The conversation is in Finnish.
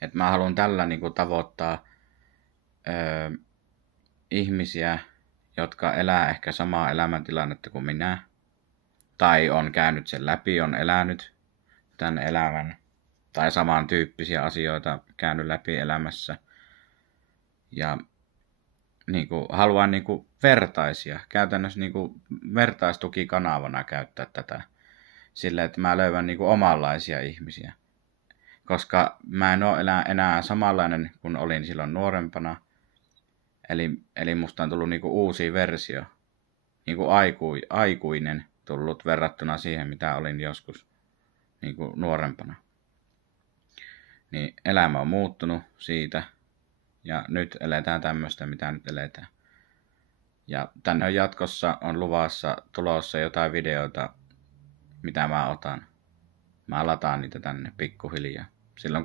Että mä haluan tällä niin kuin tavoittaa ihmisiä, jotka elää ehkä samaa elämäntilannetta kuin minä, tai on käynyt sen läpi, on elänyt tämän elämän, tai samantyyppisiä asioita käynyt läpi elämässä. Ja niin kuin, haluan niin kuin vertaisia, käytännössä niin kuin vertaistukikanavana käyttää tätä, sillä että mä löydän niin kuin omanlaisia ihmisiä. Koska mä en ole enää samanlainen kuin olin silloin nuorempana. Eli musta on tullut niinku uusi versio, niinku aikuinen tullut verrattuna siihen, mitä olin joskus niinku nuorempana. Niin elämä on muuttunut siitä, ja nyt eletään tämmöistä, mitä nyt eletään. Ja tänne jatkossa on tulossa jotain videoita, mitä mä otan. Mä lataan niitä tänne pikkuhiljaa. Silloin kun